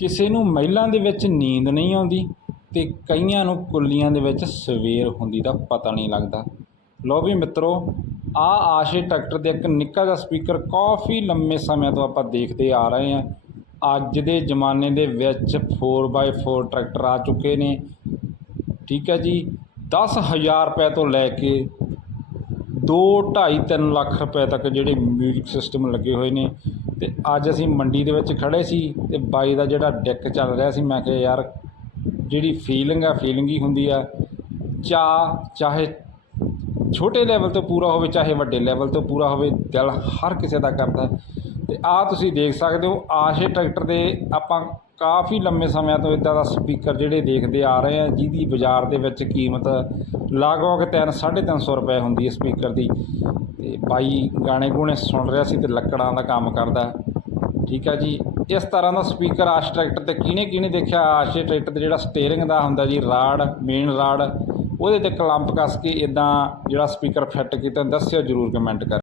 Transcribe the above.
ਕਿਸੇ ਨੂੰ ਮਹਿਲਾਂ ਦੇ ਵਿੱਚ ਨੀਂਦ ਨਹੀਂ ਆਉਂਦੀ ਤੇ ਕਈਆਂ ਨੂੰ ਕੁੱਲੀਆਂ ਦੇ ਵਿੱਚ ਸਵੇਰ ਹੁੰਦੀ ਦਾ ਪਤਾ ਨਹੀਂ ਲੱਗਦਾ। ਲੋ ਵੀ ਮਿੱਤਰੋ, ਆ ਆਸ਼ੇ ਟਰੈਕਟਰ ਦੇ ਇੱਕ ਨਿੱਕਾ ਜਿਹਾ ਸਪੀਕਰ ਕਾਫੀ ਲੰਮੇ ਸਮੇਂ ਤੋਂ ਆਪਾਂ ਦੇਖਦੇ ਆ ਰਹੇ ਹਾਂ। ਅੱਜ ਦੇ ਜ਼ਮਾਨੇ ਦੇ ਵਿੱਚ 4x4 ਟਰੈਕਟਰ ਆ ਚੁੱਕੇ ਨੇ। ਠੀਕ ਹੈ ਜੀ 10000 ਰੁਪਏ ਤੋਂ ਲੈ ਕੇ 2 2.5 3 ਲੱਖ ਰੁਪਏ ਤੱਕ ਜਿਹੜੇ ਮਿਊਜ਼ਿਕ ਸਿਸਟਮ ਲੱਗੇ ਹੋਏ ਨੇ। ਤੇ ਅੱਜ ਅਸੀਂ ਮੰਡੀ ਦੇ ਵਿੱਚ ਖੜੇ ਸੀ ਤੇ ਬਾਈ ਦਾ ਜਿਹੜਾ ਡੈਕ ਚੱਲ ਰਿਹਾ ਸੀ, ਮੈਂ ਕਿਹਾ ਯਾਰ ਜਿਹੜੀ ਫੀਲਿੰਗ ਆ ਫੀਲਿੰਗ ਹੀ ਹੁੰਦੀ ਆ। ਚਾ ਚਾਹੇ ਛੋਟੇ ਲੈਵਲ ਤੋਂ ਪੂਰਾ ਹੋਵੇ, ਚਾਹੇ ਵੱਡੇ ਲੈਵਲ ਤੋਂ ਪੂਰਾ ਹੋਵੇ, ਦਿਲ ਹਰ ਕਿਸੇ ਦਾ ਕਰਦਾ। ਤੇ ਆ ਤੁਸੀਂ ਦੇਖ ਸਕਦੇ ਹੋ ਆਸ਼ੇ ਟਰੈਕਟਰ ਦੇ ਆਪਾਂ ਕਾਫੀ ਲੰਮੇ ਸਮਿਆਂ ਤੋਂ ਇਦਾਂ ਦਾ ਸਪੀਕਰ ਜਿਹੜੇ ਦੇਖਦੇ ਆ ਰਹੇ ਆ, ਜਿਹਦੀ ਬਾਜ਼ਾਰ ਦੇ ਵਿੱਚ ਕੀਮਤ ਲਗਭਗ 3 350 ਰੁਪਏ ਹੁੰਦੀ ਹੈ ਸਪੀਕਰ ਦੀ। ਤੇ ਬਾਈ ਗਾਣੇ ਗੂਣੇ ਸੁਣ ਰਿਹਾ ਸੀ ਤੇ ਲੱਕੜਾਂ ਦਾ ਕੰਮ ਕਰਦਾ ਠੀਕ ਆ ਜੀ। ਇਸ ਤਰ੍ਹਾਂ ਦਾ ਸਪੀਕਰ ਆਸ਼ ਟਰੈਕਟਰ ਤੇ ਕਿਹਨੇ ਕਿਹਨੇ ਦੇਖਿਆ? ਆਸ਼ੇ ਟਰੈਕਟਰ ਤੇ ਜਿਹੜਾ ਸਟੀਅਰਿੰਗ ਦਾ ਹੁੰਦਾ ਜੀ, ਰਾੜ ਮੇਨ ਰਾੜ, ਉਹਦੇ ਤੇ ਕਲੰਪ ਕੱਸ ਕੇ ਇਦਾਂ ਜਿਹੜਾ ਸਪੀਕਰ ਫਿੱਟ ਕੀਤਾ, ਦੱਸਿਓ ਜਰੂਰ ਕਮੈਂਟ ਕਰ